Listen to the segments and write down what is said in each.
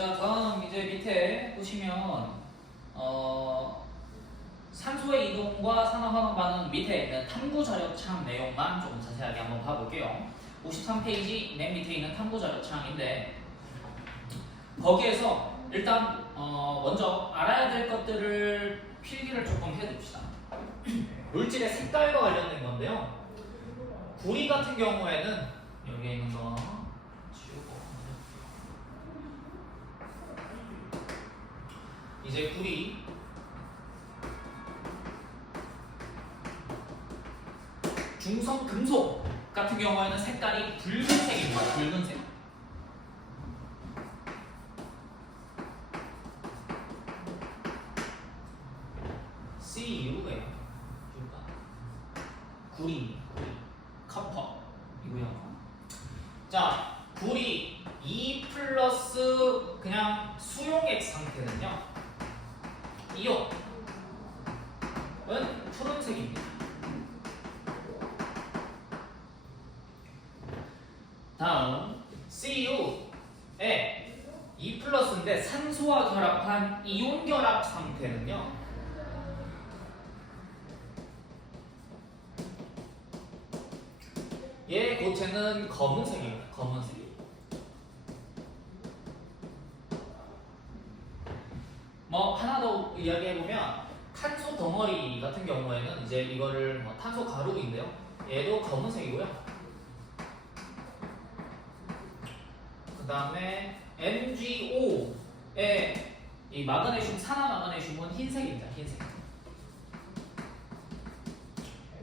자, 다음 이제 밑에 보시면 산소의 이동과 산화환원 반응 밑에 있는 탐구 자료창 내용만 조금 자세하게 한번 봐볼게요. 53페이지 맨 밑에 있는 탐구 자료창인데 거기에서 일단 먼저 알아야 될 것들을 필기를 조금 해둡시다. 물질의 색깔과 관련된 건데요. 구리 같은 경우에는 여기에 있는 거 지우고 이제 구리 중성 금속 같은 경우에는 색깔이 붉은색입니다. 붉은색. CU에 구리, 커퍼이고요. 자, 구리 2 플러스 그냥 수용액 상태는요. 이온은 푸른색입니다. 다음 CU에 2 플러스인데 산소와 결합한 이온 결합 상태는요. 얘 고체는 검은색입니다. 검은색. 뭐 하나 더 이야기해보면 탄소 덩어리 같은 경우에는 이제 이거를 탄소 가루인데요. 얘도 검은색이고요. 그 다음에 MgO의 이 마그네슘, 산화 마그네슘은 흰색입니다. 흰색.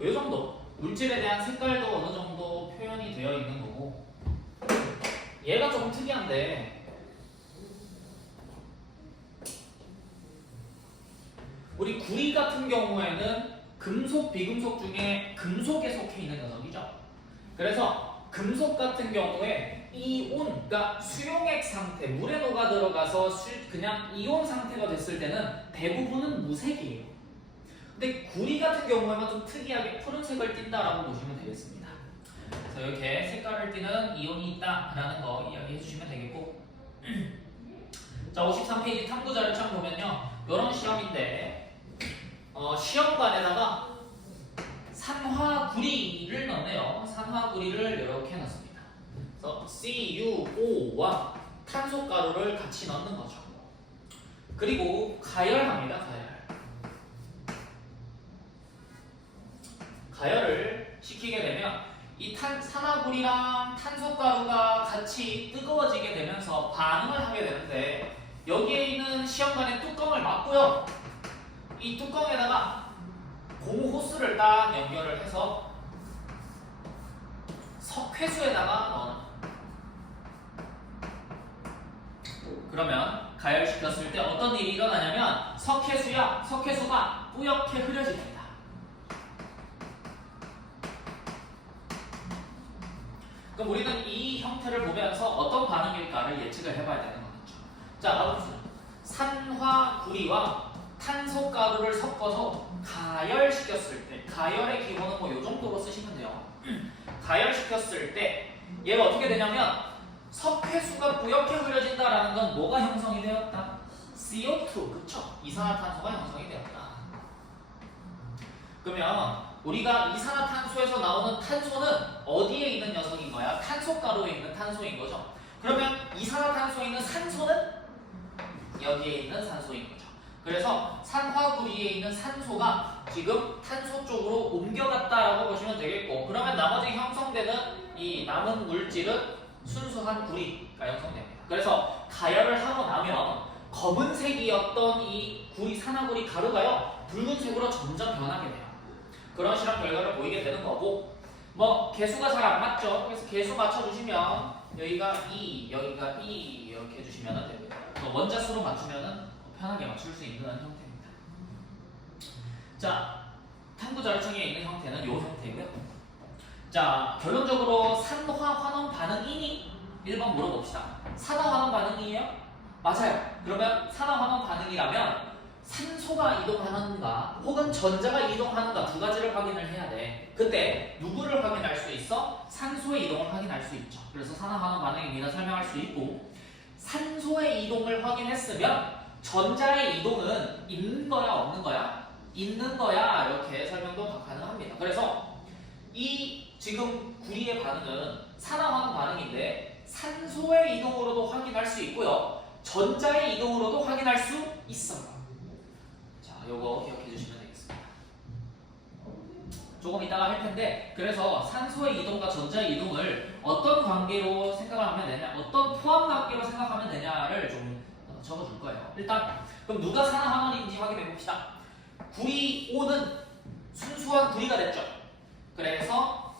이 정도. 물질에 대한 색깔도 어느 정도 표현이 되어 있는 거고, 얘가 조금 특이한데 우리 구리 같은 경우에는 금속, 비금속 중에 금속에 속해 있는 녀석이죠. 그래서 금속 같은 경우에 이온, 그러니까 수용액 상태, 물에 녹아 들어가서 그냥 이온 상태가 됐을 때는 대부분은 무색이에요. 근데 구리 같은 경우에는 좀 특이하게 푸른색을 띈다라고 보시면 되겠습니다. 그래서 이렇게 색깔을 띠는 이온이 있다라는 거 이야기해 주시면 되겠고, 자 53페이지 탐구 자료창 보면요, 이런 시험인데 시험관에다가 산화구리를 넣네요. 산화구리를 이렇게 넣습니다. 그래서 CuO와 탄소가루를 같이 넣는 거죠. 그리고 가열합니다. 가열을 시키게 되면 이 산화구리랑 탄소가루가 같이 뜨거워지게 되면서 반응을 하게 되는데, 여기에 있는 시험관의 뚜껑을 막고요. 이 뚜껑에다가 고무 호스를 딱 연결을 해서 석회수에다가 넣어요. 그러면 가열시켰을 때 어떤 일이 일어나냐면 석회수가 뿌옇게 흐려집니다. 그럼 우리는 이 형태를 보면서 어떤 반응일까를 예측을 해봐야 되는 거겠죠. 자, 봐봅시다. 산화구리와 탄소가루를 섞어서 가열시켰을 때, 가열의 기호는 뭐 이 정도로 쓰시면 돼요. 가열시켰을 때 얘가 어떻게 되냐면 석회수가 뿌옇게 흐려진다라는 건 뭐가 형성이 되었다? CO2, 그쵸? 이산화탄소가 형성이 되었다. 그러면 우리가 이산화탄소에서 나오는 탄소는 어디에 있는 녀석인 거야? 탄소가루에 있는 탄소인 거죠. 그러면 이산화탄소에 있는 산소는 여기에 있는 산소인 거죠. 그래서 산화구리에 있는 산소가 지금 탄소 쪽으로 옮겨갔다라고 보시면 되겠고, 그러면 나머지 형성되는 이 남은 물질은 순수한 구리가 형성됩니다. 그래서 가열을 하고 나면 검은색이었던 이 구리, 산화구리 가루가요, 붉은색으로 점점 변하게 돼요. 그런 실험 결과를 보이게 되는 거고, 뭐 개수가 잘 안 맞죠. 그래서 개수 맞춰주시면 여기가 2, 여기가 2 이렇게 해주시면 되고요. 원자수로 맞추면 편하게 맞출 수 있는 형태입니다. 자, 탐구 자료청에 있는 형태는 이 형태고요. 자, 결론적으로 산화환원 반응이니? 1번 물어봅시다. 산화환원 반응이에요? 맞아요. 그러면 산화환원 반응이라면 산소가 이동하는가 혹은 전자가 이동하는가 두 가지를 확인을 해야 돼. 그때 누구를 확인할 수 있어? 산소의 이동을 확인할 수 있죠. 그래서 산화환원 반응입니다 설명할 수 있고, 산소의 이동을 확인했으면 전자의 이동은 있는 거야 없는 거야? 있는 거야 이렇게 설명도 가능합니다. 그래서 이 지금 구리의 반응은 산화환원 반응인데 산소의 이동으로도 확인할 수 있고요. 전자의 이동으로도 확인할 수 있어요. 자, 요거 기억해 주시면 되겠습니다. 조금 이따가 할 텐데 그래서 산소의 이동과 전자의 이동을 어떤 관계로 생각을 하면 되냐, 어떤 포함 관계로 생각하면 되냐를 좀 적어줄 거예요. 일단 그럼 누가 산화환원인지 확인해 봅시다. 구리 5는 순수한 구리가 됐죠. 그래서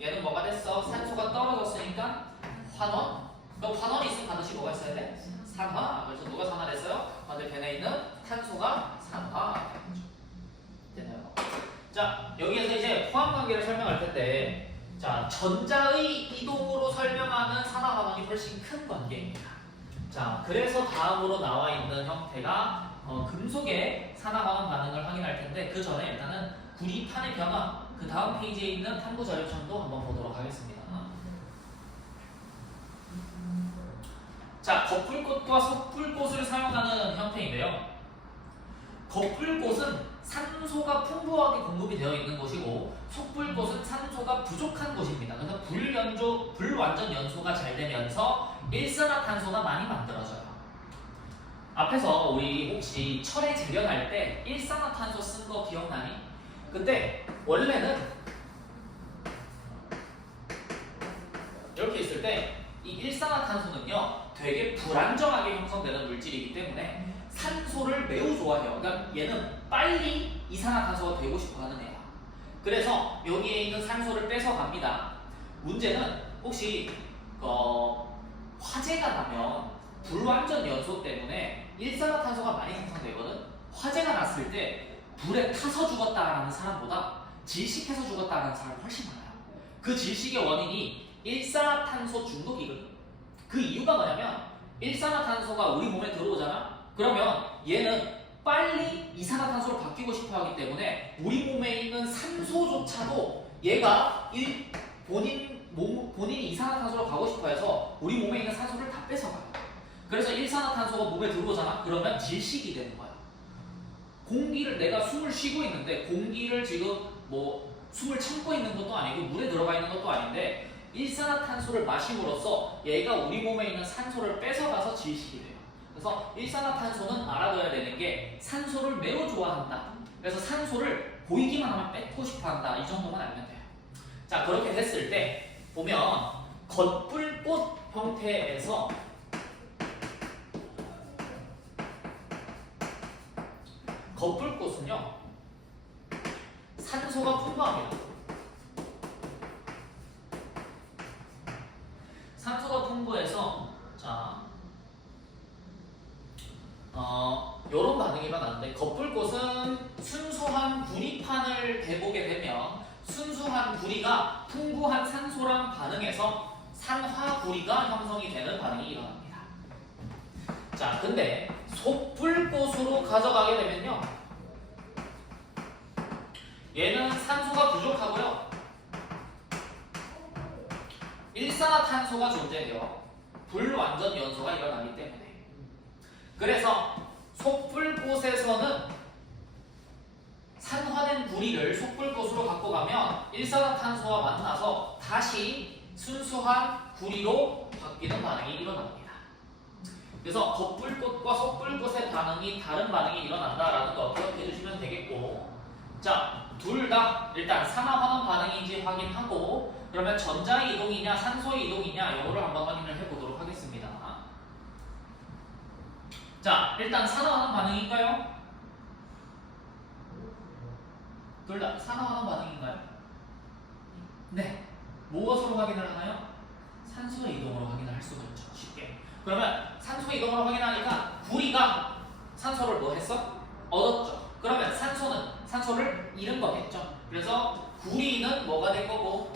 얘는 뭐가 됐어? 산소가 떨어졌으니까 환원. 그럼 환원이 있으면 반드시 뭐가 있어야 돼? 산화. 그래서 누가 산화됐어요? 반대편에 있는 탄소가 산화. 됐나요? 자, 여기에서 이제 포함 관계를 설명할 텐데, 자, 전자의 이동으로 설명하는 산화환원이 훨씬 큰 관계입니다. 자, 그래서 다음으로 나와 있는 형태가 금속의 산화환원 반응을 확인할 텐데 그 전에 일단은 구리판의 변화, 그 다음 페이지에 있는 탐구 자료천도 한번 보도록 하겠습니다. 자, 거풀꽃과 속풀꽃을 사용하는 형태인데요. 거풀꽃은 산소가 풍부하게 공급이 되어 있는 곳이고 속풀꽃은 산소가 부족한 곳입니다. 그래서 불완전 연소가 잘 되면서 일산화탄소가 많이 만들어져요. 앞에서 우리 혹시 철에 재련할 때 일산화탄소 쓴 거 기억나니? 근데 원래는 이렇게 있을 때 이 일산화탄소는요 되게 불안정하게 형성되는 물질이기 때문에 산소를 매우 좋아해요. 그러니까 얘는 빨리 이산화탄소가 되고 싶어 하는 애야. 그래서 여기에 있는 산소를 뺏어 갑니다. 문제는 혹시 화재가 나면 불완전 연소 때문에 일산화탄소가 많이 생성되거든. 화재가 났을 때 불에 타서 죽었다라는 사람보다 질식해서 죽었다라는 사람이 훨씬 많아요. 그 질식의 원인이 일산화탄소 중독이거든. 그 이유가 뭐냐면 일산화탄소가 우리 몸에 들어오잖아. 그러면 얘는 빨리 이산화탄소로 바뀌고 싶어 하기 때문에 우리 몸에 있는 산소조차도 얘가 본인이 이산화탄소로 가고 싶어 해서 우리 몸에 있는 산소를 다 뺏어가요. 그래서 일산화탄소가 몸에 들어오잖아. 그러면 질식이 되는 거야. 공기를 내가 숨을 쉬고 있는데 공기를 지금 뭐 숨을 참고 있는 것도 아니고 물에 들어가 있는 것도 아닌데 일산화탄소를 마심으로써 얘가 우리 몸에 있는 산소를 뺏어가서 질식이 돼요. 그래서 일산화탄소는 알아둬야 되는 게 산소를 매우 좋아한다. 그래서 산소를 보이기만 하면 뺏고 싶어한다. 이 정도만 알면 돼요. 자, 그렇게 됐을 때 보면 겉불꽃 형태에서 겉불꽃은요 산소가 풍부합니다. 산소가 풍부해서 자 요런 반응이 일어나는데 겉불꽃은 순수한 구리판을 대보게 되면 순수한 구리가 풍부한 산소랑 반응해서 산화구리가 형성이 되는 반응이 일어납니다. 자, 근데 속불꽃으로 가져가게 되면요 얘는 산소가 부족하고요 일산화탄소가 존재해요. 불완전 연소가 일어나기 때문에. 그래서 속불꽃에서는 산화된 구리를 속불꽃으로 갖고 가면 일산화탄소와 만나서 다시 순수한 구리로 바뀌는 반응이 일어납니다. 그래서 겉불꽃과 속불꽃의 반응이 다른 반응이 일어난다라는 거 기억해 주시면 되겠고, 자, 둘 다 일단 산화환원 반응인지 확인하고 그러면 전자의 이동이냐 산소의 이동이냐 이거를 한번 확인을 해보도록 하겠습니다. 자, 일단 산화환원 반응인가요? 둘 다 산화환원 반응인가요? 네. 무엇으로 확인을 하나요? 산소의 이동으로 확인을 할 수가 있죠. 쉽게. 그러면 산소의 이동으로 확인하니까 구리가 산소를 뭐 했어? 얻었죠. 그러면 산소를 잃은 거겠죠. 그래서 구리는 뭐가 된 거고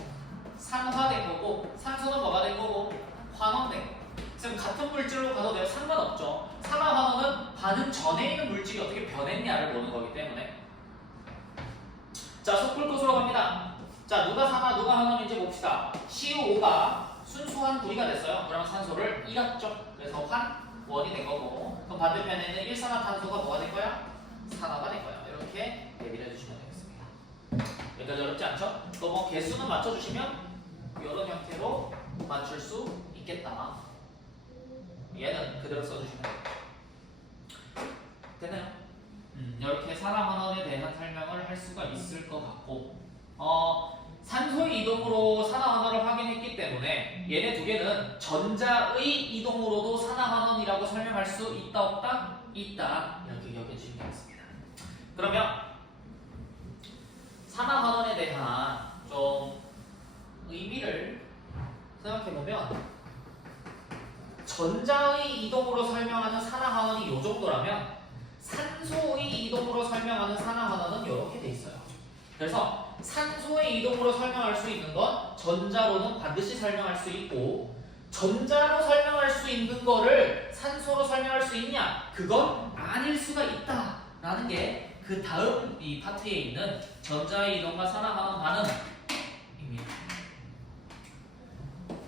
산화된 거고 산소는 뭐가 된 거고 환원된 거. 지금 같은 물질로 가도 돼요. 상관없죠. 산화환원은 반응 전에 있는 물질이 어떻게 변했냐를 보는 거기 때문에. 자, 속불꽃으로 갑니다. 자, 누가 산화 누가 환원인지 봅시다. CO5가 순수한 구리가 됐어요. 그러면 산소를 잃었죠. 그래서 환원이 된 거고. 그럼 반대편에는 일산화탄소가 뭐가 된 거야? 산화가 된 거야. 이렇게 얘기를 해주시면 되겠습니다. 여기까지 어렵지 않죠? 또 뭐 개수는 맞춰주시면 이런 형태로 맞출 수 있겠다. 얘는 그대로 써주시면 돼요. 되나요? 이렇게 산화환원에 대한 설명을 할 수가 있을 것 같고, 산소의 이동으로 산화환원을 확인했기 때문에 얘네 두 개는 전자의 이동으로도 산화환원이라고 설명할 수 있다 없다? 있다. 이렇게 기억해 주시면 되겠습니다. 그러면 산화환원에 대한 좀 의미를 생각해보면, 전자의 이동으로 설명하는 산화환원이 이 정도라면 산소의 이동으로 설명하는 산화환원은 이렇게 돼 있어요. 그래서 산소의 이동으로 설명할 수 있는 건 전자로는 반드시 설명할 수 있고, 전자로 설명할 수 있는 거를 산소로 설명할 수 있냐? 그건 아닐 수가 있다라는 게 그 다음 이 파트에 있는 전자의 이동과 산화환원 반응입니다.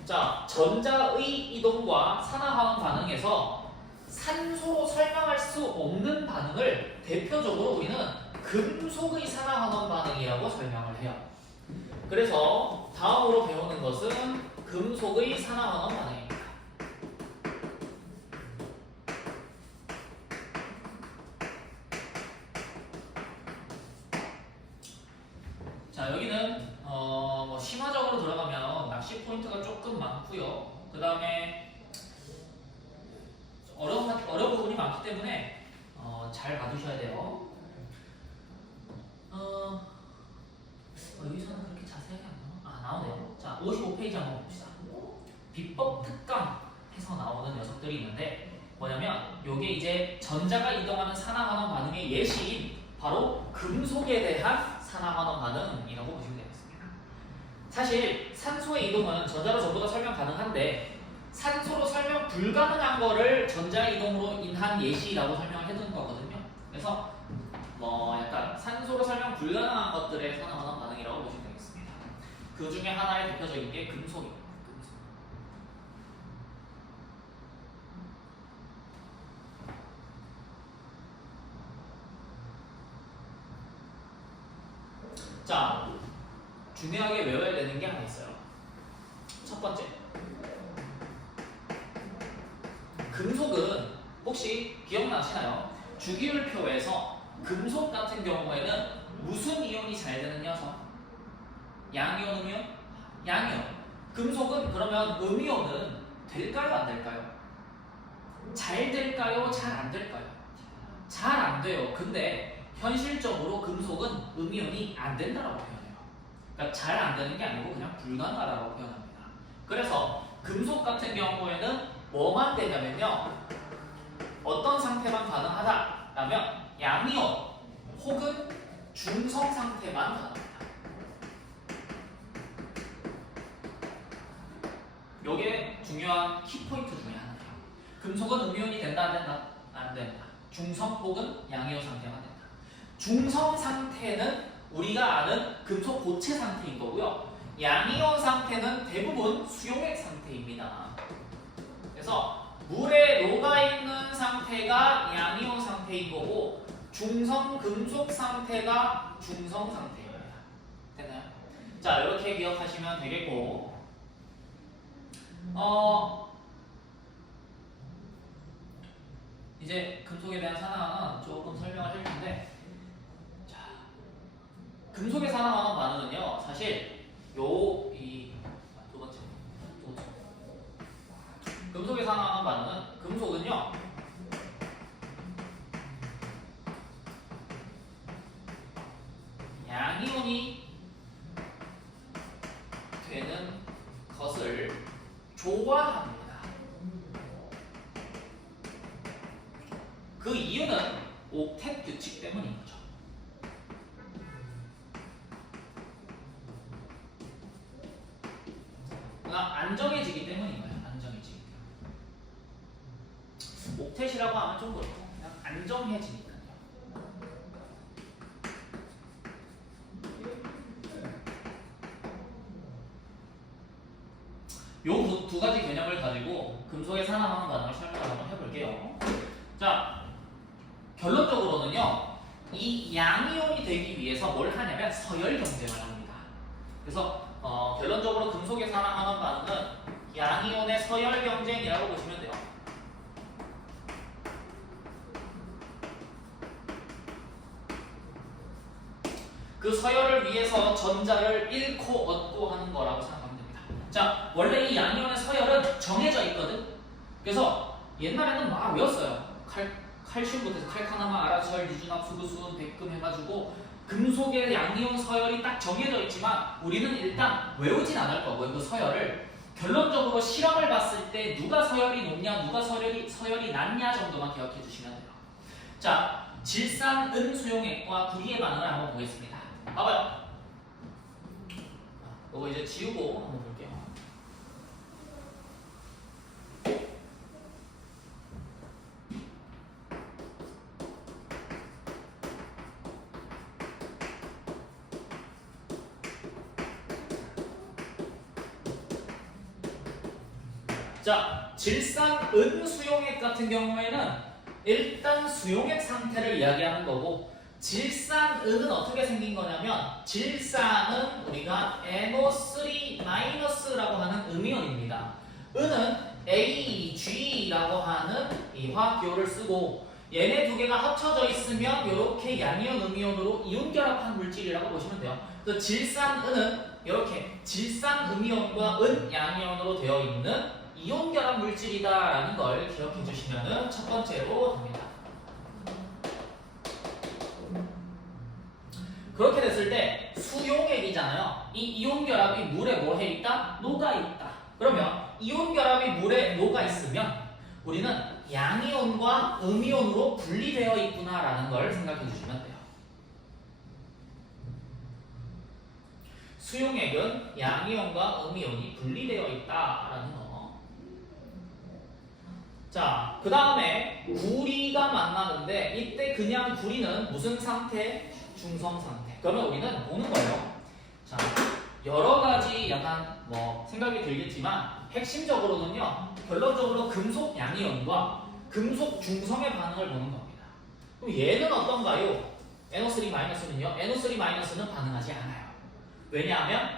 자, 전자의 이동과 산화환원 반응에서 산소로 설명할 수 없는 반응을 대표적으로 우리는 금속의 산화환원 반응이라고 설명을 해요. 그래서 다음으로 배우는 것은 금속의 산화환원 반응입니다. 자, 여기는 뭐 심화적으로 들어가면 낚시 포인트가 조금 많고요. 그 다음에 어려운 부분이 많기 때문에 잘 봐두셔야 돼요. 여기서는 그렇게 자세하게 안 나와. 나오네요. 자, 55페이지 한번 봅시다. 비법 특강 해서 나오는 녀석들이 있는데 뭐냐면 요게 이제 전자가 이동하는 산화환원 반응의 예시인 바로 금속에 대한 산화환원 반응이라고 보시면 되겠습니다. 사실 산소의 이동은 전자로 전부 다 설명 가능한데 산소로 설명 불가능한 거를 전자 이동으로 인한 예시라고 설명을 해두는 거거든요. 그래서 뭐 약간 산소로 설명 불가능한 것들의 산화환원 반응이라고 보시면 되겠습니다. 그 중에 하나의 대표적인 게 금속입니다. 금속. 자, 중요하게 외워야 되는 게 하나 있어요. 첫 번째, 금속은 혹시 기억나시나요? 주기율표에서 금속 같은 경우에는 무슨 이온이 잘 되는 녀석? 양이온, 음이온? 양이온. 금속은 그러면 음이온은 될까요, 안 될까요? 잘 될까요, 잘 안 될까요? 잘 안 돼요. 근데 현실적으로 금속은 음이온이 안 된다라고 표현해요. 그러니까 잘 안 되는 게 아니고 그냥 불가능하다고 표현합니다. 그래서 금속 같은 경우에는 뭐만 되냐면요, 어떤 상태만 가능하다라면 양이온 혹은 중성 상태만 가능합니다. 요게 중요한 키포인트 중에 하나예요. 금속은 음이온이 된다, 안 된다? 안 된다. 중성 혹은 양이온 상태만 된다. 중성 상태는 우리가 아는 금속 고체 상태인 거고요. 양이온 상태는 대부분 수용액 상태입니다. 그래서 물에 녹아있는 상태가 양이온 상태인 거고, 중성 금속 상태가 중성 상태입니다. 되나요? 자, 이렇게 기억하시면 되겠고, 이제 금속에 대한 산화는 조금 설명을 할 텐데, 자, 금속의 산화하는 반응은요, 사실 두 번째. 금속의 산화하는 반응은, 금속은요, 양이온이 되는 것을 좋아합니다. 그 이유는 옥텟 규칙 때문인 거죠. 그러니까 안정해지기 때문인 거예요. 안정해지기 때문에. 옥텟이라고 하면 좀 그렇고 그냥 안정해지니까요. 요 두 가지 개념을 가지고 금속의 산화하는 반응을 설명을 한번 해볼게요. 자, 결론적으로는요, 이 양이온이 되기 위해서 뭘 하냐면 서열 경쟁을 합니다. 그래서 결론적으로 금속의 산화하는 반응은 양이온의 서열 경쟁이라고 보시면 돼요. 그 서열을 위해서 전자를 잃고 얻고 하는 거라고 생각하면 됩니다. 자, 원래 이 양이온의 서열은 정해져 있거든. 그래서 옛날에는 막 외웠어요. 칼슘부터 해서 칼카나마, 아라철, 니주납, 수부수은, 백금 해가지고 금속의 양이온 서열이 딱 정해져 있지만 우리는 일단 외우진 않을 거고요. 그 서열을 결론적으로 실험을 봤을 때 누가 서열이 높냐, 누가 서열이 낮냐 정도만 기억해 주시면 돼요. 자, 질산, 은 수용액과 구리의 반응을 한번 보겠습니다. 봐봐요. 이거 이제 지우고 한번 볼게요. 자, 질산, 은 수용액 같은 경우에는 일단 수용액 상태를 이야기하는 거고, 질산은은 어떻게 생긴 거냐면 질산은 우리가 NO3-라고 하는 음이온입니다. 은은 Ag라고 하는 이 화학기호를 쓰고 얘네 두 개가 합쳐져 있으면 이렇게 양이온, 음이온으로 이온결합한 물질이라고 보시면 돼요. 그래서 질산은은 이렇게 질산 음이온과 은 양이온으로 되어 있는 이온결합 물질이다라는 걸 기억해 주시면 첫 번째로 됩니다. 그렇게 됐을 때 수용액이잖아요. 이 이온결합이 물에 뭐 해 있다? 녹아 있다. 그러면 이온결합이 물에 녹아 있으면 우리는 양이온과 음이온으로 분리되어 있구나라는 걸 생각해 주시면 돼요. 수용액은 양이온과 음이온이 분리되어 있다라는 거. 자, 그 다음에 구리가 만나는데 이때 그냥 구리는 무슨 상태? 중성 상태. 그러면 우리는 보는 거예요. 자, 여러 가지 약간 뭐 생각이 들겠지만 핵심적으로는요, 결론적으로 금속 양이온과 금속 중성의 반응을 보는 겁니다. 그럼 얘는 어떤가요? NO3-는요, NO3-는 반응하지 않아요. 왜냐하면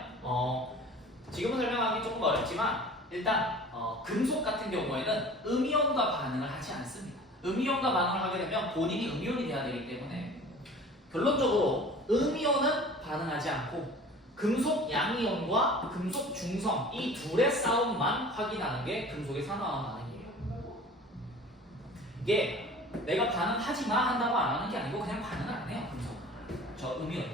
지금은 설명하기 조금 어렵지만 일단 금속 같은 경우에는 음이온과 반응을 하지 않습니다. 음이온과 반응을 하게 되면 본인이 음이온이 돼야 되기 때문에 결론적으로 음이온은 반응하지 않고 금속 양이온과 금속 중성 이 둘의 싸움만 확인하는 게 금속의 산화와 반응이에요. 이게 내가 반응하지 마 한다고 안 하는 게 아니고 그냥 반응을 안 해요. 금속 저 음이온.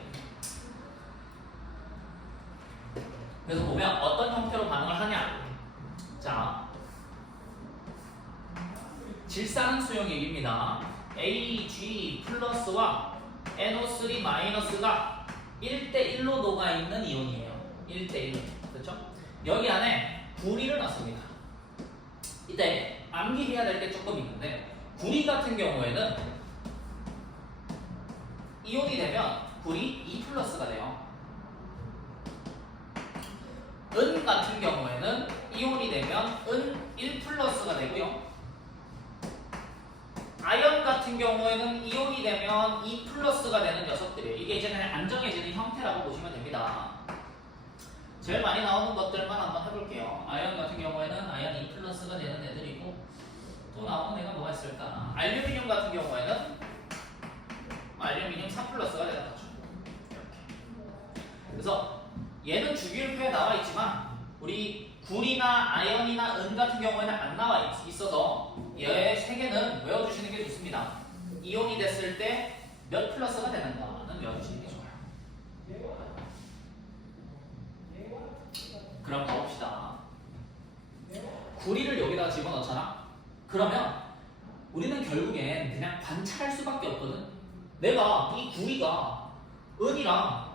그래서 보면 어떤 형태로 반응을 하냐. 자, 질산 수용액입니다. Ag 플러스와 NO3-가 1대1로 녹아있는 이온이에요. 1대1. 그렇죠? 여기 안에 구리를 넣습니다. 이때 암기해야 될 게 조금 있는데 구리 같은 경우에는 이온이 되면 구리 2+가 돼요. 은 같은 경우에는 이온이 되면 은 1+가 되고요. 아연 같은 경우에는 이온이 되면 2+가 되는 녀석들이에요. 이게 이제 그냥 안정해지는 형태라고 보시면 됩니다. 제일 많이 나오는 것들만 한번 해볼게요. 아연 같은 경우에는 아연 2+가 되는 애들이고 또 나오는 애가 뭐가 있을까? 알루미늄 같은 경우에는 알루미늄 3+가 되는 거죠. 이렇게. 그래서 얘는 주기율표에 나와 있지만 우리 구리나 아연이나 은 같은 경우에는 안 나와 있어서 얘 세 개는 외워주시는 게 좋습니다. 이온이 됐을 때 몇 플러스가 되는가는 외워주시는 게 좋아요. 그럼 가봅시다. 구리를 여기다 집어넣잖아. 그러면 우리는 결국엔 그냥 관찰할 수밖에 없거든. 내가 이 구리가 은이랑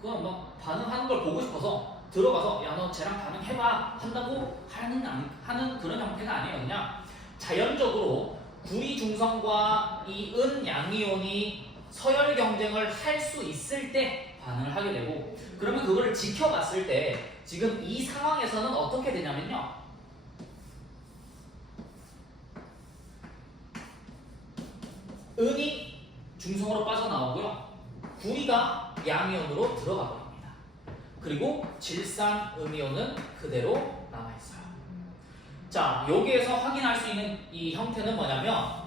그냥 막 반응하는 걸 보고 싶어서 들어가서 야 너 쟤랑 반응해봐 한다고 하는 그런 형태가 아니에요. 그냥 자연적으로 구리 중성과 이 은 양이온이 서열 경쟁을 할 수 있을 때 반응을 하게 되고 그러면 그거를 지켜봤을 때 지금 이 상황에서는 어떻게 되냐면요. 은이 중성으로 빠져나오고요. 구리가 양이온으로 들어가 버립니다. 그리고 질산 음이온은 그대로 남아있어요. 자, 여기에서 확인할 수 있는 이 형태는 뭐냐면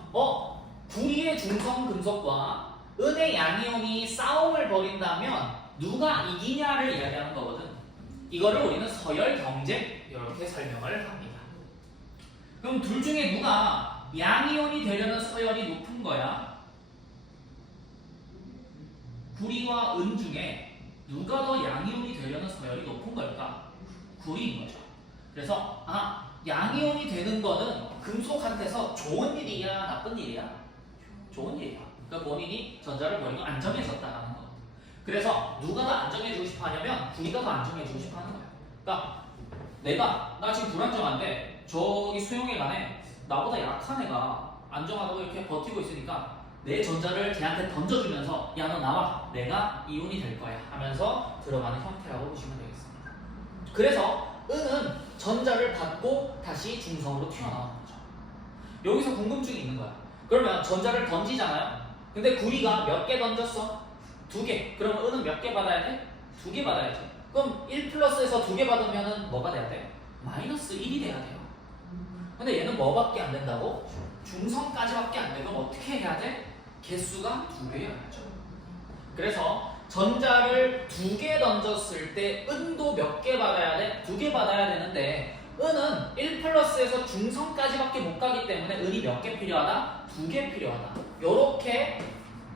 구리의 중성 금속과 은의 양이온이 싸움을 벌인다면 누가 이기냐를 이야기하는 거거든. 이거를 우리는 서열 경쟁 이렇게 설명을 합니다. 그럼 둘 중에 누가 양이온이 되려는 서열이 높은 거야? 구리와 은 중에 누가 더 양이온이 되려는 서열이 높은 걸까? 구리인 거죠. 그래서 양이온이 되는 거는 금속한테서 좋은 일이야, 나쁜 일이야? 좋은 일이야. 그러니까 본인이 전자를 버리고 안정해졌다라는 거. 그래서 누가 더 안정해주고 싶어 하냐면 구리가 더 안정해주고 싶어 하는 거야. 그러니까 나 지금 불안정한데 저기 수용회관에 나보다 약한 애가 안정하다고 이렇게 버티고 있으니까 내 전자를 걔한테 던져주면서 야, 너 나와. 내가 이온이 될 거야 하면서 들어가는 형태라고 보시면 되겠습니다. 그래서 은은 전자를 받고 다시 중성으로 튀어나오는 거죠. 여기서 궁금증이 있는 거야. 그러면 전자를 던지잖아요. 근데 구리가 몇 개 던졌어? 2개. 그럼 은은 몇 개 받아야 돼? 2개 받아야지. 그럼 1 플러스에서 2개 받으면 뭐가 돼야 돼? 마이너스 1이 돼야 돼요. 근데 얘는 뭐밖에 안 된다고? 중성까지밖에 안 돼. 그럼 어떻게 해야 돼? 개수가 2배여야죠. 그래서 전자를 2개 던졌을 때 은도 몇 개 받아야 돼? 2개 받아야 되는데 은은 1 플러스에서 중성까지밖에 못 가기 때문에 은이 몇 개 필요하다? 2개 필요하다. 요렇게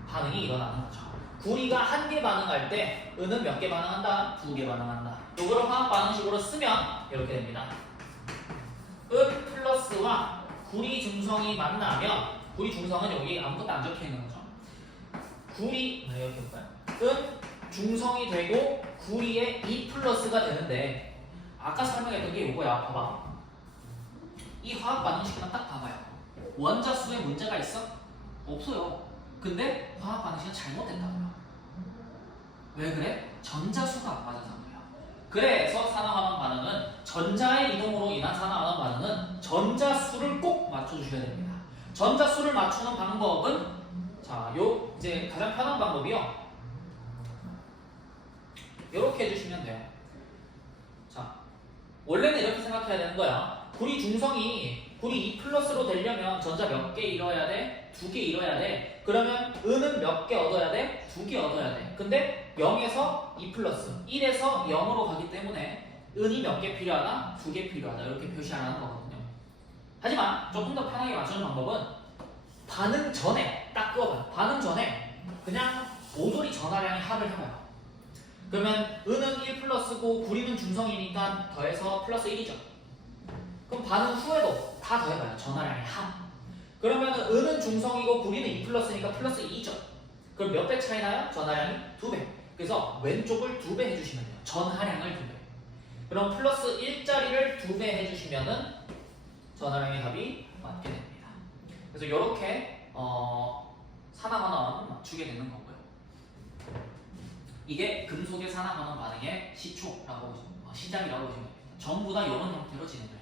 반응이 일어나는 거죠. 구리가 1개 반응할 때 은은 몇 개 반응한다? 2개 반응한다. 요거를 화학 반응식으로 쓰면 이렇게 됩니다. 은 플러스와 구리 중성이 만나면 구리 중성은 여기 아무것도 안 적혀 있는 거죠. 구리 이렇게 볼까요? 은 중성이 되고 구리의 2 플러스가 되는데 아까 설명했던 게 이거야. 봐봐. 이 화학 반응식만 딱 봐봐요. 원자 수에 문제가 있어? 없어요. 근데 화학 반응식은 잘못됐다고요. 왜 그래? 전자 수가 안 맞아서 그래요. 그래서 산화환원 반응은 전자의 이동으로 인한 산화환원 반응은 전자 수를 꼭 맞춰주셔야 됩니다. 전자 수를 맞추는 방법은 요 이제 가장 편한 방법이요. 이렇게 해주시면 돼요. 자, 원래는 이렇게 생각해야 되는 거야. 구리 중성이 구리 2 플러스로 되려면 전자 몇 개 잃어야 돼? 2개 잃어야 돼. 그러면 은은 몇 개 얻어야 돼? 2개 얻어야 돼. 근데 0에서 2 플러스, 1에서 0으로 가기 때문에 은이 몇 개 필요하다? 2개 필요하다. 이렇게 표시하는 거거든요. 하지만 조금 더 편하게 맞추는 방법은 반응 전에 딱 그어봐요. 반응 전에 그냥 모조리 전하량의 합을 해봐요. 그러면 은은 1 플러스고 구리는 중성이니까 더해서 플러스 1이죠. 그럼 반응 후에도 다 더해봐요. 전하량의 합. 그러면 은은 중성이고 구리는 2 플러스니까 플러스 2죠. 그럼 몇 배 차이 나요? 전하량이 2배. 그래서 왼쪽을 2배 해주시면 돼요. 전하량을 2배. 그럼 플러스 1짜리를 2배 해주시면은 전하량의 합이 맞게 됩니다. 그래서 이렇게 산화환원 맞추게 되는 거고요. 이게 금속의 산화환원 반응의 시초라고 시작이라고 보시면 됩니다. 전부 다 이런 형태로 진행을 해요.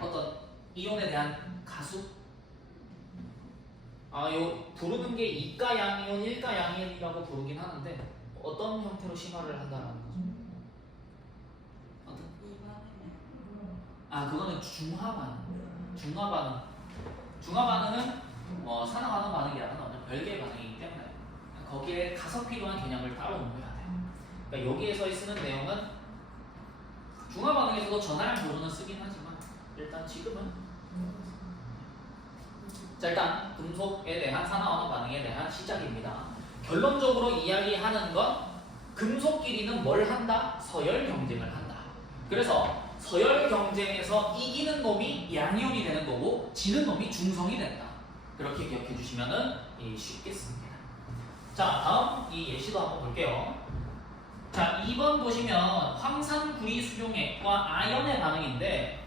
어떤 이온에 대한 가수? 요 부르는 게 이가 양이온, 일가 양이온이라고 부르긴 하는데 어떤 형태로 심화를 한다는 거죠? 그거는 중화 반응. 중화 반응은 산화환원 반응이라는 어떤 별개의 반응이기 때문에 거기에 가서 필요한 개념을 따로 공부해야 돼요. 그러니까 여기에서 쓰는 내용은 중화 반응에서도 전하량 보존은 쓰긴 하지만 일단 지금은 자, 일단 금속에 대한 산화환원 반응에 대한 시작입니다. 결론적으로 이야기하는 건 금속끼리는 뭘 한다? 서열 경쟁을 한다. 그래서 서열 경쟁에서 이기는 놈이 양이온이 되는 거고 지는 놈이 중성이 된다. 그렇게 기억해 주시면 쉽겠습니다. 자, 다음 이 예시도 한번 볼게요. 자, 2번 보시면 황산구리 수용액과 아연의 반응인데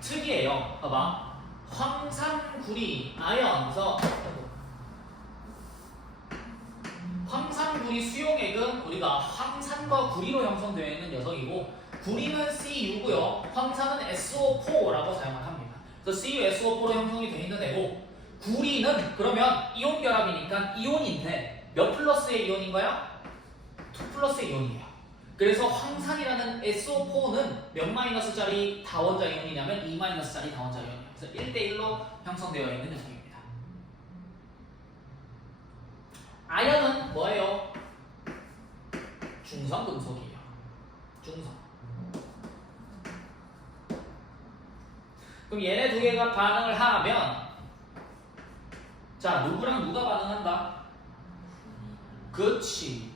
특이해요. 봐봐. 황산, 구리, 아연. 그래서 황산, 구리 수용액은 우리가 황산과 구리로 형성되어 있는 녀석이고 구리는 Cu고요. 황산은 SO4라고 사용을 합니다. 그래서 CuSO4로 형성이 되어 있는 애고 구리는 그러면 이온 결합이니까 이온인데 몇 플러스의 이온인 거야? 2 플러스의 이온이에요. 그래서 황산이라는 SO4는 몇 마이너스짜리 다원자 이온이냐면 2 마이너스짜리 다원자 이온이에요. 그래서 1대1로 형성되어 있는 녀석입니다. 아연은 뭐예요? 중성금속이에요. 중성. 그럼 얘네 두 개가 반응을 하면 자 누구랑 누가 반응한다? 그치.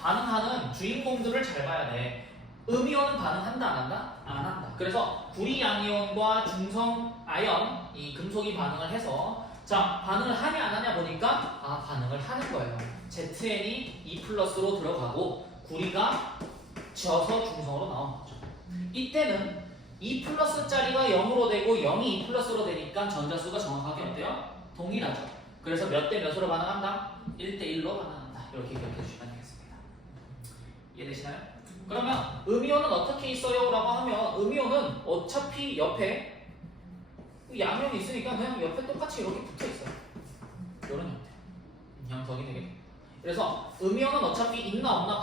반응하는 주인공들을 잘 봐야 돼. 음이온은 반응한다 안 한다? 안 한다. 그래서 구리 양이온과 중성 아연 이 금속이 반응을 해서 자 반응을 하냐 안 하냐 보니까 아 반응을 하는 거예요. ZN이 2 플러스로 들어가고 구리가 져서 중성으로 나온 거죠. 이때는 2 플러스짜리가 0으로 되고 0이 2 플러스로 되니까 전자수가 정확하게 어때요? 동일하죠. 그래서 몇 대 몇으로 반응한다? 1대1로 반응한다. 이렇게 기억해 주시면 되겠습니다. 이해되시나요? 그러면 음이온은 어떻게 있어요? 라고 하면 음이온은 어차피 옆에 양이온이 있으니까 그냥 옆에 똑같이 이렇게 붙어 있어요. 이런 형태이 되게. 그래서 음이온은 어차피 있나 없나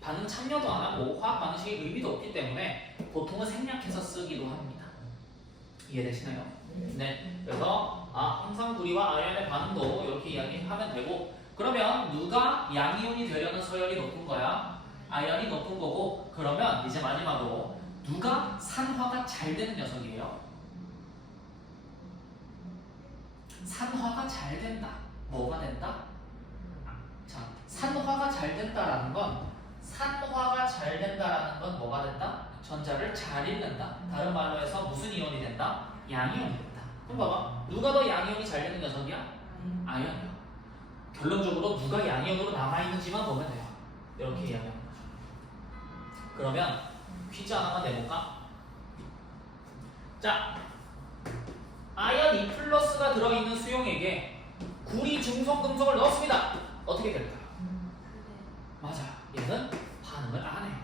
반응 참여도 안 하고 화학 반응식의 의미도 없기 때문에 보통은 생략해서 쓰기도 합니다. 이해되시나요? 네. 그래서 항상 구리와 아연의 반응도 이렇게 이야기하면 되고 그러면 누가 양이온이 되려는 서열이 높은 거야? 아연이 높은 거고 그러면 이제 마지막으로 누가 산화가 잘 되는 녀석이에요? 산화가 잘 된다. 뭐가 된다? 자, 산화가 잘 된다라는 건 뭐가 된다? 전자를 잘 잃는다. 다른 말로 해서 무슨 이온이 된다? 양이온이 된다. 그럼 봐봐. 누가 더 양이온이 잘 되는 녀석이야? 아연이요. 결론적으로 누가 양이온으로 남아있는지만 보면 돼요. 이렇게 이야기하는 거죠. 그러면 퀴즈 하나만 내볼까? 자, 아연 2 플러스가 들어있는 수용액에 구리 중성금속을 넣었습니다. 어떻게 될까요? 맞아요. 얘는 반응을 안 해요.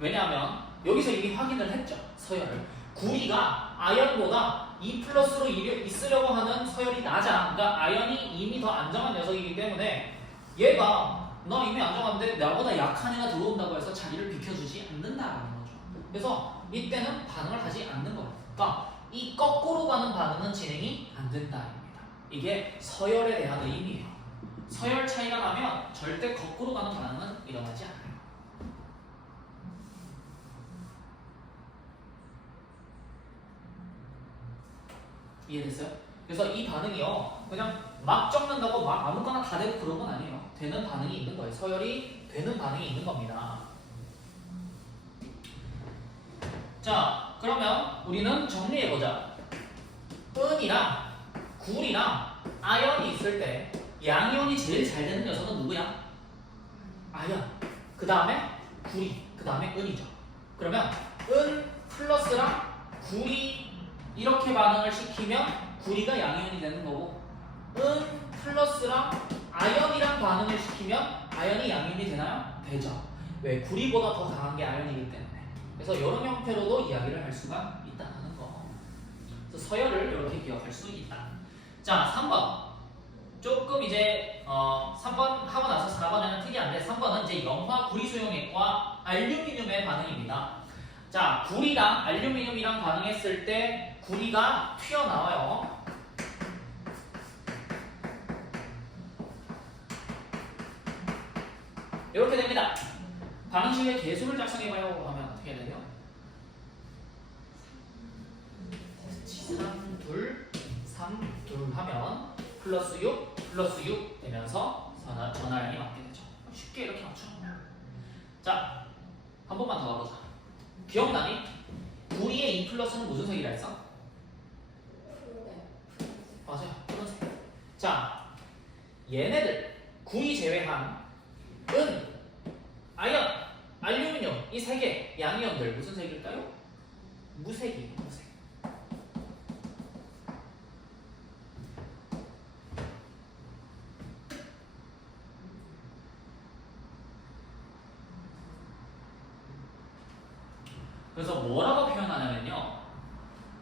왜냐하면 여기서 이미 확인을 했죠. 서열을. 구리가 아연보다 2 플러스로 있으려고 하는 서열이 낮아. 그러니까 아연이 이미 더 안정한 녀석이기 때문에 얘가 나 이미 안정한데 나보다 약한 애가 들어온다고 해서 자리를 비켜주지 않는다라는 거죠. 그래서 이때는 반응을 하지 않는 겁니다. 그러니까 이 거꾸로 가는 반응은 진행이 안 된다입니다. 이게 서열에 대한 의미예요. 서열 차이가 나면 절대 거꾸로 가는 반응은 일어나지 않아요. 이해됐어요? 그래서 이 반응이요 그냥 막 적는다고 막 아무거나 다 되고 그런 건 아니에요. 되는 반응이 있는 거예요. 서열이 되는 반응이 있는 겁니다. 자 그러면 우리는 정리해보자. 은이랑 구리랑 아연이 있을 때 양이온이 제일 잘 되는 녀석은 누구야? 아연. 그 다음에 구리. 그 다음에 은이죠. 그러면 은 플러스랑 구리 이렇게 반응을 시키면 구리가 양이온이 되는 거고 은 플러스랑 아연이랑 반응을 시키면 아연이 양이온이 되나요? 되죠. 왜? 구리보다 더 강한 게 아연이기 때문에. 그래서 이런 형태로도 이야기를 할 수가 있다는 거. 그래서 서열을 이렇게 기억할 수 있다. 자, 3번. 조금 이제 3번 하고 나서 4번에는 특이한데 3번은 이제 염화 구리 수용액과 알루미늄의 반응입니다. 자, 구리랑 알루미늄이랑 반응했을 때 구리가 튀어나와요. 이렇게 됩니다. 반응식의 개수를 작성해봐요 하면 어떻게 해야 돼요? 3, 2 하면 플러스 6, 플러스 6 되면서 전하량이 맞게 되죠. 쉽게 이렇게 맞추는 거야. 자, 한 번만 더 가보자. 기억나니? 구리의 2 플러스는 무슨 색이라 했어? 맞아요. 푸른색. 자, 얘네들 구리 제외한 은, 아연, 알루미늄 이 세 개 양이온들 무슨 색일까요? 무색이에요. 무색. 그래서 뭐라고 표현하냐면요.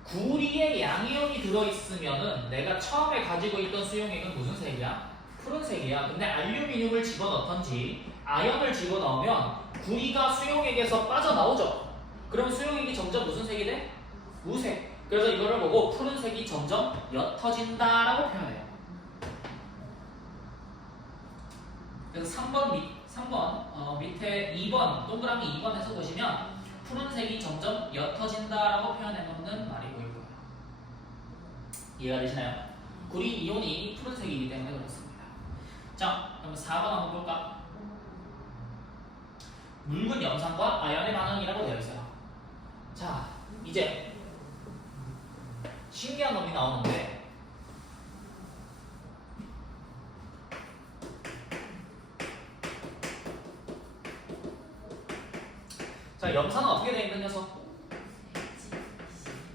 구리에 양이온이 들어있으면은 내가 처음에 가지고 있던 수용액은 무슨 색이야? 푸른색이야. 근데 알루미늄을 집어넣던지 아연을 집어넣으면 구리가 수용액에서 빠져나오죠. 그럼 수용액이 점점 무슨 색이 돼? 무색. 그래서 이거를 보고 푸른색이 점점 옅어진다라고 표현해요. 그래서 3번 밑에 2번 동그라미 2번에서 보시면 푸른색이 점점 옅어진다라고 표현해 놓는 말이 보일 거예요. 이해가 되시나요? 구리 이온이 푸른색이기 때문에 그렇습니다. 자, 그럼 4번 한번 볼까? 묽은 염산과 아연의 반응이라고 되어 있어요. 자, 이제 신기한 놈이 나오는데 자, 염산은 어떻게 되어 있는 녀석?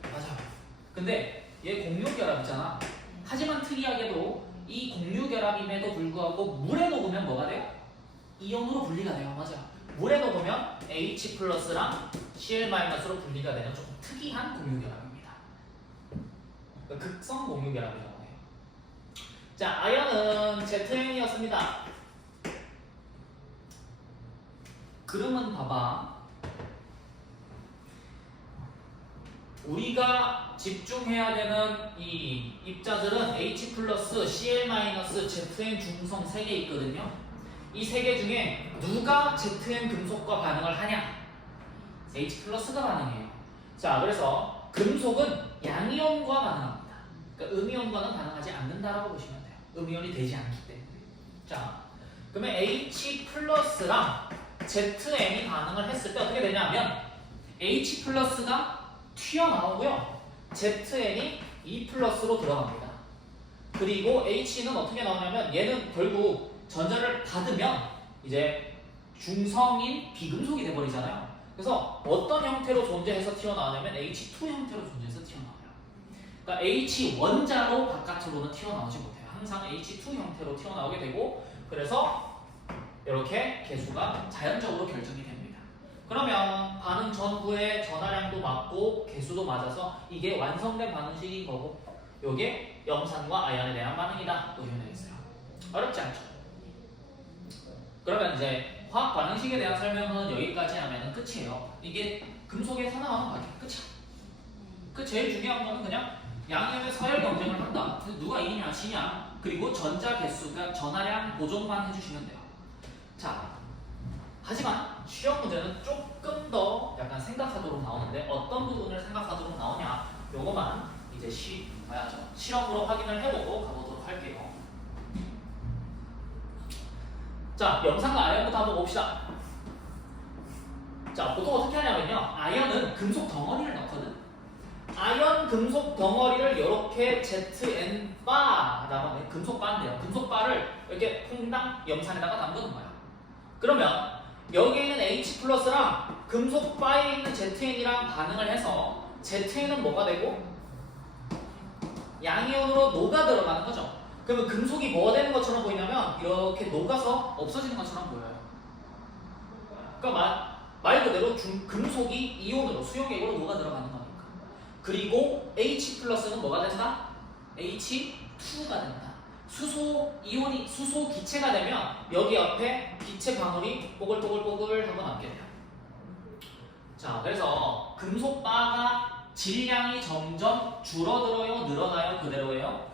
맞아요. 근데 얘 공유결합이잖아. 하지만 특이하게도 이 공유결합임에도 불구하고 물에 녹으면 뭐가 돼요? 이온으로 분리가 돼요. 맞아. 물에 녹으면 H 플러스랑 Cl 마이너스로 분리가 되는 조금 특이한 공유결합입니다. 극성 공유결합이라고 해요. 자, 아연은 ZN이었습니다. 그러면 봐봐. 우리가 집중해야 되는 이 입자들은 H 플러스, Cl 마이너스, ZN 중성 3개 있거든요. 이 3개 중에 누가 ZN 금속과 반응을 하냐? H 플러스가 반응해요. 자, 그래서 금속은 양이온과 반응합니다. 그러니까 음이온과는 반응하지 않는다라고 보시면 돼요. 음이온이 되지 않기 때문에. 자, 그러면 H 플러스랑 ZN이 반응을 했을 때 어떻게 되냐면 H 플러스가 튀어나오고요. ZN이 E 플러스로 들어갑니다. 그리고 H는 어떻게 나오냐면 얘는 결국 전자를 받으면 이제 중성인 비금속이 돼버리잖아요. 그래서 어떤 형태로 존재해서 튀어나오냐면 H2 형태로 존재해서 튀어나와요. 그러니까 H 원자로 바깥으로는 튀어나오지 못해요. 항상 H2 형태로 튀어나오게 되고 그래서 이렇게 개수가 자연적으로 결정이 됩니다. 그러면 반응 전후에 전하량도 맞고 개수도 맞아서 이게 완성된 반응식인 거고 이게 염산과 아연에 대한 반응이다 또 표현되겠어요. 어렵지 않죠? 그러면 이제 화학 반응식에 대한 설명은 여기까지 하면 끝이에요. 이게 금속에서 나오는 거예요. 끝이야. 그 제일 중요한 거는 그냥 양염의 서열 경쟁을 한다. 누가 이기냐 지냐. 그리고 전자 개수가 전하량 보존만 해주시면 돼요. 자, 하지만 시험 문제는 조금 더 약간 생각하도록 나오는데 어떤 부분을 생각하도록 나오냐 요거만 이제 실험으로 확인을 해보고 가보도록 할게요. 자, 염산과 아연부터 한번 봅시다. 자, 보통 어떻게 하냐면요. 아연은 금속 덩어리를 넣거든. 아연 금속 덩어리를 이렇게 ZN-바 다음에 금속바인데요. 금속바를 이렇게 퐁당 염산에다가 담그는 거야. 그러면 여기에 있는 H 플러스랑 금속바에 있는 ZN이랑 반응을 해서 ZN은 뭐가 되고? 양이온으로 녹아 들어가는 거죠. 그러면 금속이 뭐가 되는 것처럼 보이냐면 이렇게 녹아서 없어지는 것처럼 보여요. 그러니까 말 그대로 금속이 이온으로 수용액으로 녹아 들어가는 거니까. 그리고 H 플러스는 뭐가 된다? H2가 된다. 수소 이온이 수소 기체가 되면 여기 옆에 기체 방울이 뽀글뽀글뽀글 하고 남게 돼요. 자, 그래서 금속바가 질량이 점점 줄어들어요, 늘어나요, 그대로예요?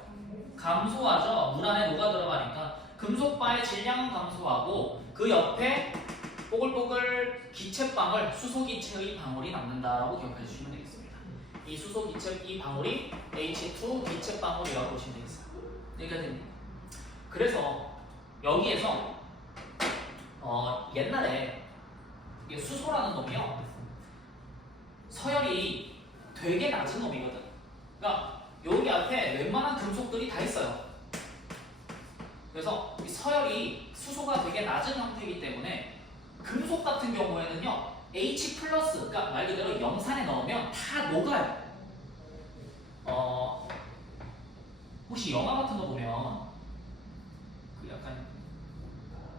감소하죠. 물 안에 녹아 들어가니까 금속바의 질량은 감소하고 그 옆에 뽀글뽀글 기체방울, 수소 기체의 방울이 남는다라고 기억해 주시면 되겠습니다. 이 수소 기체 이 방울이 H2 기체 방울이라고 보시면 되겠어요. 여기가 됩니다. 그래서 여기에서 옛날에 수소라는 놈이요 서열이 되게 낮은 놈이거든. 그러니까 여기 앞에 웬만한 금속들이 다 있어요. 그래서 이 서열이 수소가 되게 낮은 형태이기 때문에 금속 같은 경우에는요 H 플러스, 그러니까 말 그대로 염산에 넣으면 다 녹아요. 혹시 영화 같은 거 보면 그 약간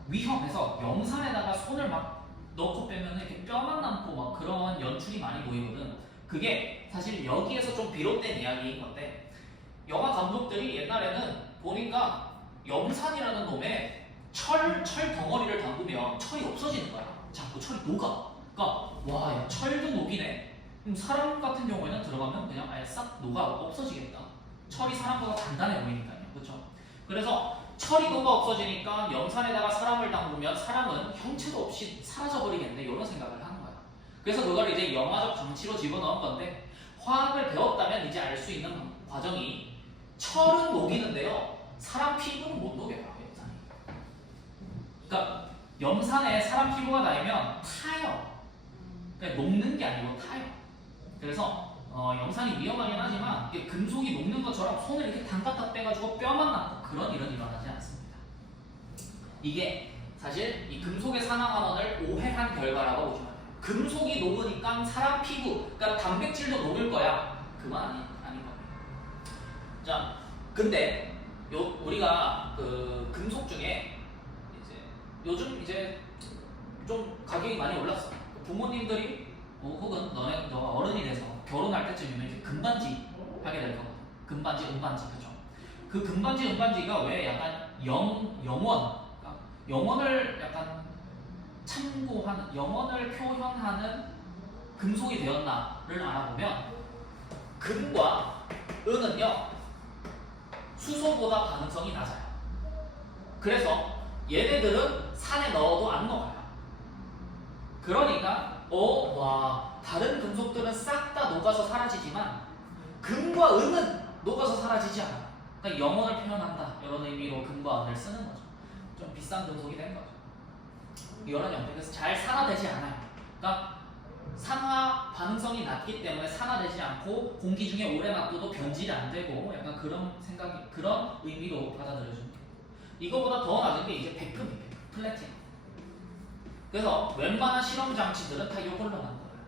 위험해서 염산에다가 손을 막 넣고 빼면 이렇게 뼈만 남고 막 그런 연출이 많이 보이거든. 그게 사실 여기에서 좀 비롯된 이야기인 건데 영화 감독들이 옛날에는 보니까 염산이라는 놈의 철 덩어리를 담그면 철이 없어지는 거야. 자꾸 철이 녹아. 그러니까 와, 야, 철도 녹이네. 그럼 사람 같은 경우에는 들어가면 그냥 아예 싹 녹아 없어지겠다. 철이 사람보다 단단해 보이니까요. 그렇죠? 그래서 철이 녹아 없어지니까 염산에다가 사람을 담그면 사람은 형체도 없이 사라져버리겠네. 이런 생각을 하는 거야. 그래서 그걸 이제 영화적 장치로 집어넣은 건데 화학을 배웠다면 이제 알 수 있는 과정이 철은 녹이는데요. 사람 피부는 못 녹여요. 염산이. 그러니까 염산에 사람 피부가 닿으면 타요. 그러니까 녹는 게 아니고 타요. 그래서 염산이 위험하긴 하지만 이게 금속이 녹는 것처럼 손을 이렇게 담갔다 빼가지고 뼈만 남고 그런 일은 일어나지 않습니다. 이게 사실 이 금속의 산화환원을 오해한 결과라고 보시면 돼요. 금속이 녹으니까 사람 피부, 그러니까 단백질도 녹을 거야. 그건 아닌 겁니다. 자, 근데 우리가 그 금속 중에 이제 요즘 이제 좀 가격이 많이 올랐어. 부모님들이 혹은 너가 어른이 돼서 결혼할 때쯤이면 이제 금반지 하게 될 거거든. 금반지, 은반지, 그죠? 그 금반지, 은반지가 왜 약간 영원을 약간 참고하는, 영원을 표현하는 금속이 되었나를 알아보면 금과 은은요 수소보다 반응성이 낮아요. 그래서 얘네들은 산에 넣어도 안 녹아요. 그러니까 와, 다른 금속들은 싹 다 녹아서 사라지지만 금과 은은 녹아서 사라지지 않아. 그러니까 영원을 표현한다. 이런 의미로 금과 은을 쓰는 거죠. 좀 비싼 금속이 된 거죠. 이런 형태. 그래서 잘 산화되지 않아요. 그러니까 산화 반응성이 낮기 때문에 산화되지 않고 공기 중에 오래 놔둬도 변질이 안 되고 약간 그런 생각이, 그런 의미로 받아들여줍니다. 이거보다 더 낮은 게 이제 백금이에요. 플래티넘. 그래서 웬만한 실험 장치들은 다 이걸로 만들어요.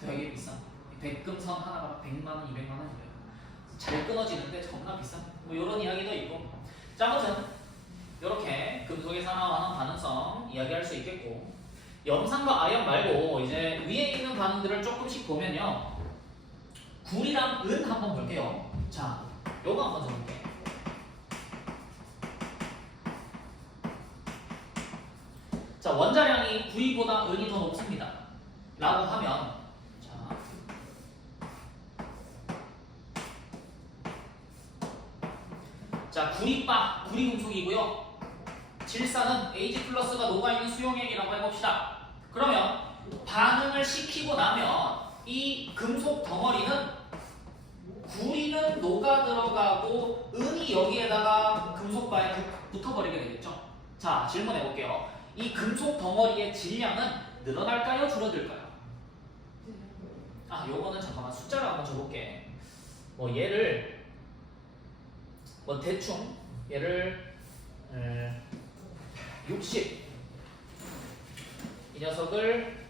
되게 비싼. 백금선 하나가 100만 원, 200만 원이래요. 잘 끊어지는데 겁나 비싼. 뭐 이런 이야기도 있고. 자, 아무튼 이렇게 금속의 산화환원 반응성 이야기할 수 있겠고, 염산과 아연 말고 이제 위에 있는 반응들을 조금씩 보면요. 구리랑 은 한번 볼게요. 자, 요거 한번 적을게요. 자, 원자량이 구리보다 은이 더 높습니다. 라고 하면 자, 구리바, 구리금속이고요. 질산은 Ag 플러스가 녹아있는 수용액이라고 해봅시다. 그러면 반응을 시키고 나면 이 금속 덩어리는 구리는 녹아 들어가고 은이 여기에다가 금속바에 붙어버리게 되겠죠. 자, 질문해 볼게요. 이 금속 덩어리의 질량은 늘어날까요? 줄어들까요? 아, 요거는 잠깐만 숫자를 한번 줘볼게. 뭐 얘를 뭐 대충 얘를 60 이 녀석을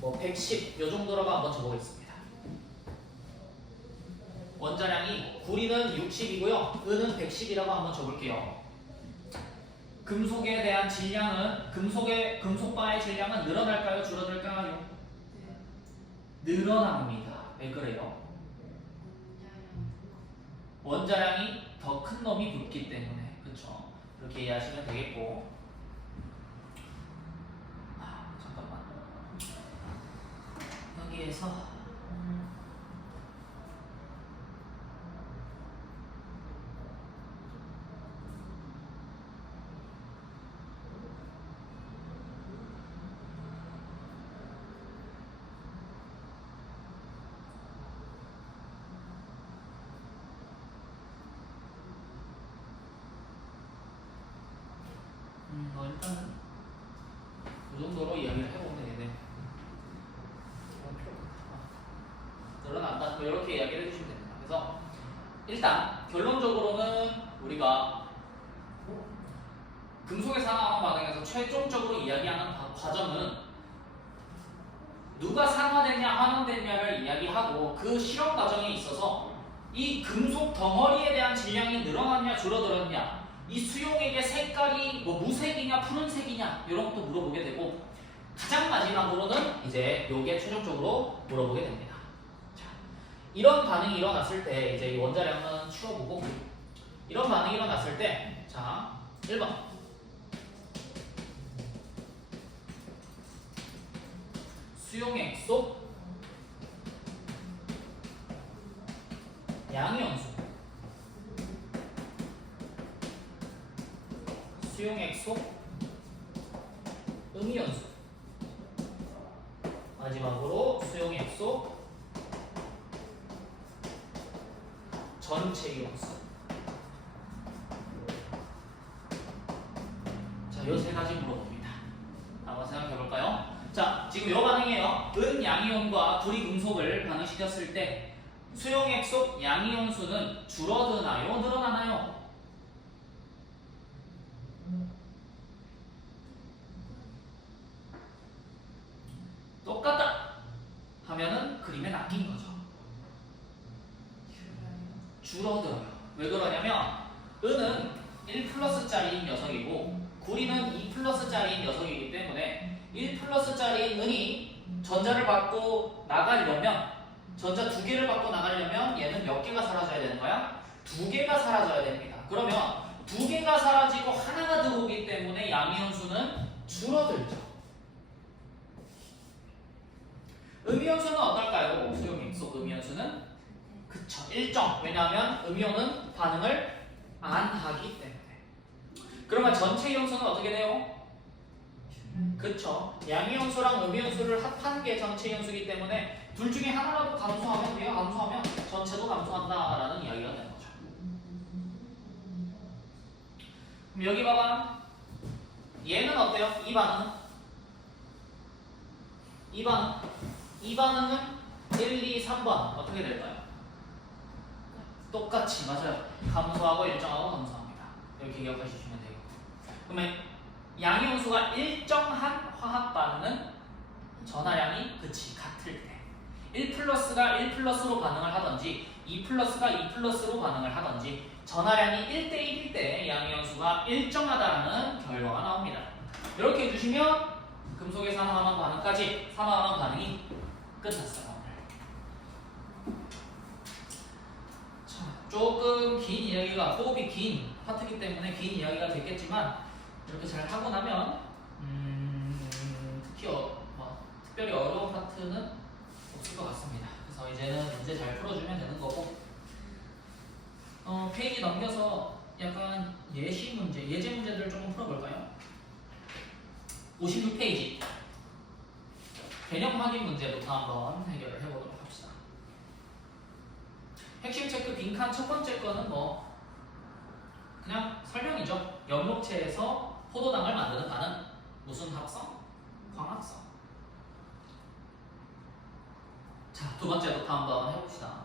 뭐 110 요 정도라고 한번 줘보겠습니다. 원자량이 구리는 60이고요. 은은 110이라고 한번 줘볼게요. 금속에 대한 질량은 금속바의 질량은 늘어날까요? 줄어들까요? 늘어납니다. 왜 그래요? 원자량이 더 큰 놈이 붙기 때문에. 그렇죠? 그렇게 이해하시면 되겠고. 잠깐만. 여기에서 일단은 이 정도로 이야기를 해보면 되겠네. 늘어난다. 뭐 이렇게 이야기를 해주시면 됩니다. 그래서 일단 결론적으로는 우리가 금속의 산화환원 반응에서 최종적으로 이야기하는 과정은 누가 산화됐냐 환원됐냐를 이야기하고 그 실험 과정에 있어서 이 금속 덩어리에 대한 질량이 늘어났냐 줄어들었냐, 이 수용액의 색깔이 뭐 무색이냐 푸른색이냐 이런 것도 물어보게 되고, 가장 마지막으로는 이제 요게 최종적으로 물어보게 됩니다. 자, 이런 반응이 일어났을 때 이제 이 원자량은 치워보고 이런 반응이 일어났을 때 자, 1번 수용액 속 양이온수 수용액 속 음이온수 마지막으로 수용액 속 전체 이온수. 자, 요 세 가지 물어봅니다. 한번 생각해 볼까요? 자, 지금 요 반응이에요. 은 양이온과 구리 금속을 반응시켰을 때 수용액 속 양이온수는 줄어드나요? 늘어나나요? 똑같다 하면은 그림에 낚인 거죠. 줄어들어요. 왜 그러냐면 은은 1+짜리인 녀석이고 구리는 2+짜리인 녀석이기 때문에 1+짜리인 은이 전자를 받고 나가려면 전자 2개를 받고 나가려면 얘는 몇 개가 사라져야 되는 거야? 2개가 사라져야 됩니다. 그러면 2개가 사라지고 하나가 들어오기 때문에 양이온수는 줄어들죠. 음이온수는 어떨까요? 수용액 속 음이온수는 그쵸, 일정. 왜냐하면 음이온은 반응을 안 하기 때문에. 그러면 전체 이온수는 어떻게 돼요? 그쵸, 양이온수랑 음이온수를 합한 게 전체 이온수이기 때문에 둘 중에 하나라도 감소하면 얘가 감소하면 전체도 감소한다라는 이야기가 되는 거죠. 그럼 여기 봐봐. 얘는 어때요? 이 반응은? 이 반응은 1, 2, 3번 어떻게 될까요? 똑같이 맞아요. 감소하고 일정하고 감소합니다. 이렇게 기억하시면 되고. 그러면 양이온수가 일정한 화학 반응은 전하량이 그치 같을 때 1+가 1+로 반응을 하든지 2+가 2+로 반응을 하든지 전하량이 1대1일 때 양이온수가 일정하다는 결과가 나옵니다. 이렇게 해주시면 금속의 산화환원 반응까지 산화환원 반응이 끝났어요. 자, 조금 긴 이야기가 호흡이 긴 파트이기 때문에 긴 이야기가 됐겠지만 이렇게 잘 하고 나면 특별히 어려운 파트는 없을 것 같습니다. 그래서 이제는 문제 잘 풀어주면 되는 거고 페이지 넘겨서 약간 예시 문제, 예제 문제들을 조금 풀어볼까요? 56페이지 개념 확인 문제부터 한번 해결을 해보도록 합시다. 핵심 체크 빈칸 첫 번째 거는 뭐 그냥 설명이죠. 연목체에서 포도당을 만드는 반응 무슨 합성? 광합성. 자, 두 번째부터 한번 해봅시다.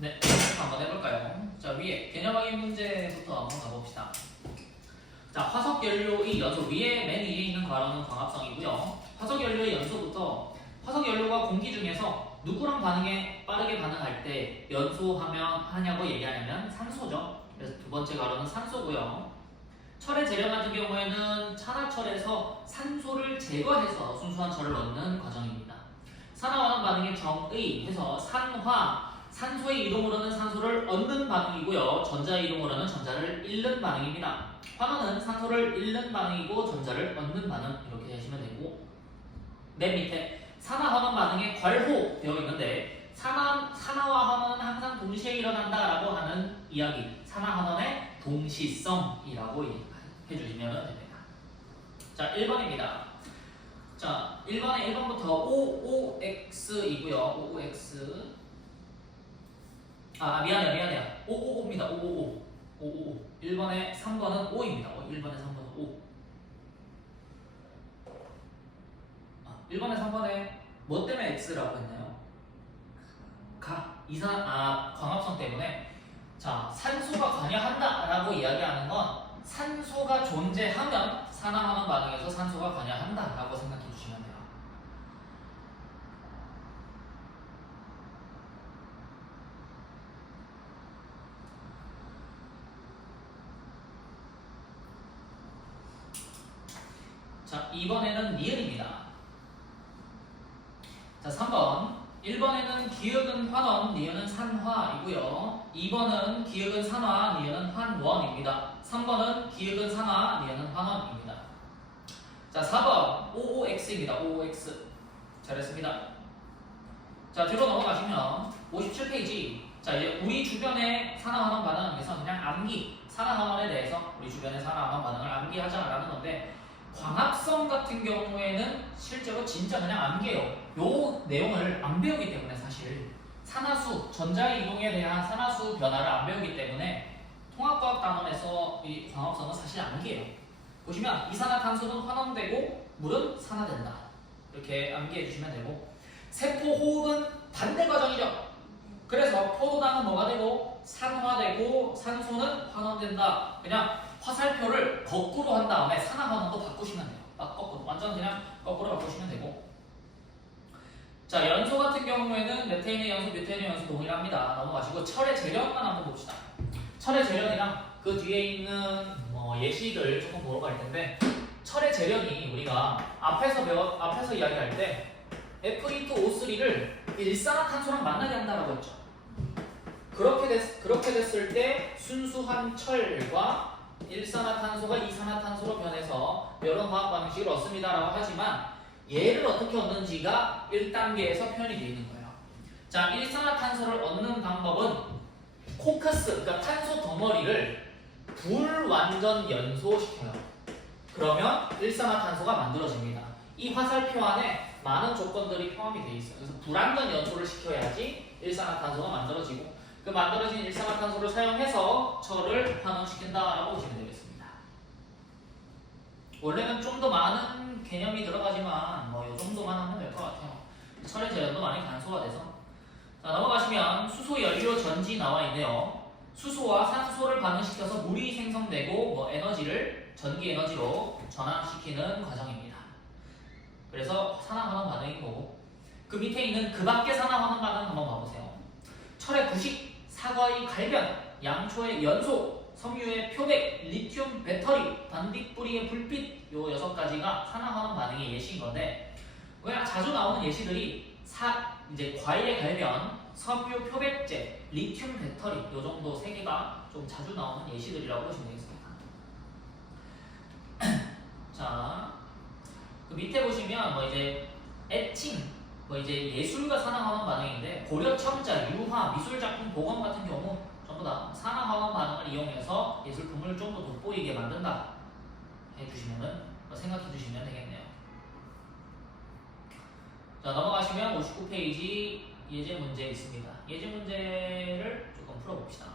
네, 한번 해볼까요? 자, 위에 개념 확인 문제부터 한번 가봅시다. 자, 화석 연료의 연소 위에 맨 위에 있는 괄호는 광합성이고요. 화석 연료의 연소부터 화석 연료가 공기 중에서 누구랑 빠르게 반응할 때 연소하냐고 얘기하냐면 산소죠. 그래서 두 번째 괄호는 산소고요. 철의 재련 같은 경우에는 산화철에서 산소를 제거해서 순수한 철을 얻는 과정입니다. 산화환원 반응의 정의 해서 산소의 이동으로는 산소를 얻는 반응이고요. 전자의 이동으로는 전자를 잃는 반응입니다. 환원은 산소를 잃는 반응이고 전자를 얻는 반응 이렇게 하시면 되고, 맨 밑에 산화환원 반응의 괄호 되어 있는데 산화와 환원은 항상 동시에 일어난다라고 하는 이야기, 산화환원의 동시성이라고 해주시면 됩니다. 자, 1번입니다. 자, 1번부터 OOX이고요. OOX. 미안해요. 555입니다. 555. 1번에 3번은 5입니다. 1번에 3번은 5. 1번에 3번에 뭐 때문에 X라고 했나요? 광합성 때문에. 자, 산소가 관여한다라고 이야기하는 건 산소가 존재하면 산화환원 반응에서 산소가 관여한다라고 생각해 주시면 돼요. 자, 2번에는 니은입니다. 자, 3번. 1번에는 기역은 환원, 니은은 산화이고요. 2번은 기역은 산화, 니은은 환원입니다. 3번은 기역은 산화, 니은은 환원입니다. 자, 4번. OOX입니다. OOX. 잘했습니다. 자, 뒤로 넘어가시면 57페이지. 자, 이제 우리 주변의 산화환원 반응에 대해서 그냥 암기, 산화환원에 대해서 우리 주변의 산화환원 반응을 암기하자라는 건데, 광합성 같은 경우에는 실제로 진짜 그냥 암기해요. 요 내용을 안 배우기 때문에 사실 산화수, 전자의 이동에 대한 산화수 변화를 안 배우기 때문에 통합과학 단원에서 이 광합성은 사실 암기해요. 보시면 이산화탄소는 환원되고 물은 산화된다. 이렇게 암기해 주시면 되고, 세포 호흡은 반대 과정이죠. 그래서 포도당은 뭐가 되고 산화되고 산소는 환원된다. 그냥 화살표를 거꾸로 한 다음에 산화환원도 바꾸시면 돼요. 거꾸로, 완전 그냥 거꾸로 바꾸시면 되고. 자, 연소 같은 경우에는 메테인의 연소, 뷰테인의 연소 동일합니다. 넘어가시고 철의 재련만 한번 봅시다. 철의 재련이랑 그 뒤에 있는 예시들 조금 보러 갈 텐데, 철의 재련이 우리가 앞에서 이야기할 때 Fe2O3를 일산화탄소랑 만나게 한다라고 했죠. 그렇게 됐을 때 순수한 철과 일산화탄소가 이산화탄소로 변해서 이런 화학 방식을 얻습니다라고 하지만, 얘를 어떻게 얻는지가 1단계에서 표현이 되어 있는 거예요. 자, 일산화탄소를 얻는 방법은 코커스, 그러니까 탄소 덩어리를 불완전 연소시켜요. 그러면 일산화탄소가 만들어집니다. 이 화살표 안에 많은 조건들이 포함이 되어 있어요. 그래서 불완전 연소를 시켜야지 일산화탄소가 만들어지고, 그 만들어진 일산화탄소를 사용해서 철을 환원시킨다라고 보시면 되겠습니다. 원래는 좀 더 많은 개념이 들어가지만 이 정도만 하면 될 것 같아요. 철의 재련도 많이 간소화 돼서. 자, 넘어가시면 수소 연료 전지 나와 있네요. 수소와 산소를 반응시켜서 물이 생성되고 에너지를 전기 에너지로 전환시키는 과정입니다. 그래서 산화환원 반응인 거고, 그 밑에 있는 그 밖의 산화환원 반응 한번 봐보세요. 철의 부식, 사과의 갈변, 양초의 연소, 섬유의 표백, 리튬 배터리, 반딧불이의 불빛, 요 6가지가 산화환원 반응의 예시인 건데, 그냥 자주 나오는 예시들이 이제 과일의 갈변, 섬유 표백제, 리튬 배터리, 요 정도 3개가 좀 자주 나오는 예시들이라고 보시면 되겠습니다. 자, 그 밑에 보시면 이제 애칭, 이제 예술과 산화환원 반응인데, 고려 청자, 유화, 미술작품, 보건 같은 경우 전부 다 산화환원 반응을 이용해서 예술품을 좀 더 돋보이게 만든다 해주시면은 생각해 주시면 되겠네요. 자, 넘어가시면 59페이지 예제 문제 있습니다. 예제 문제를 조금 풀어봅시다.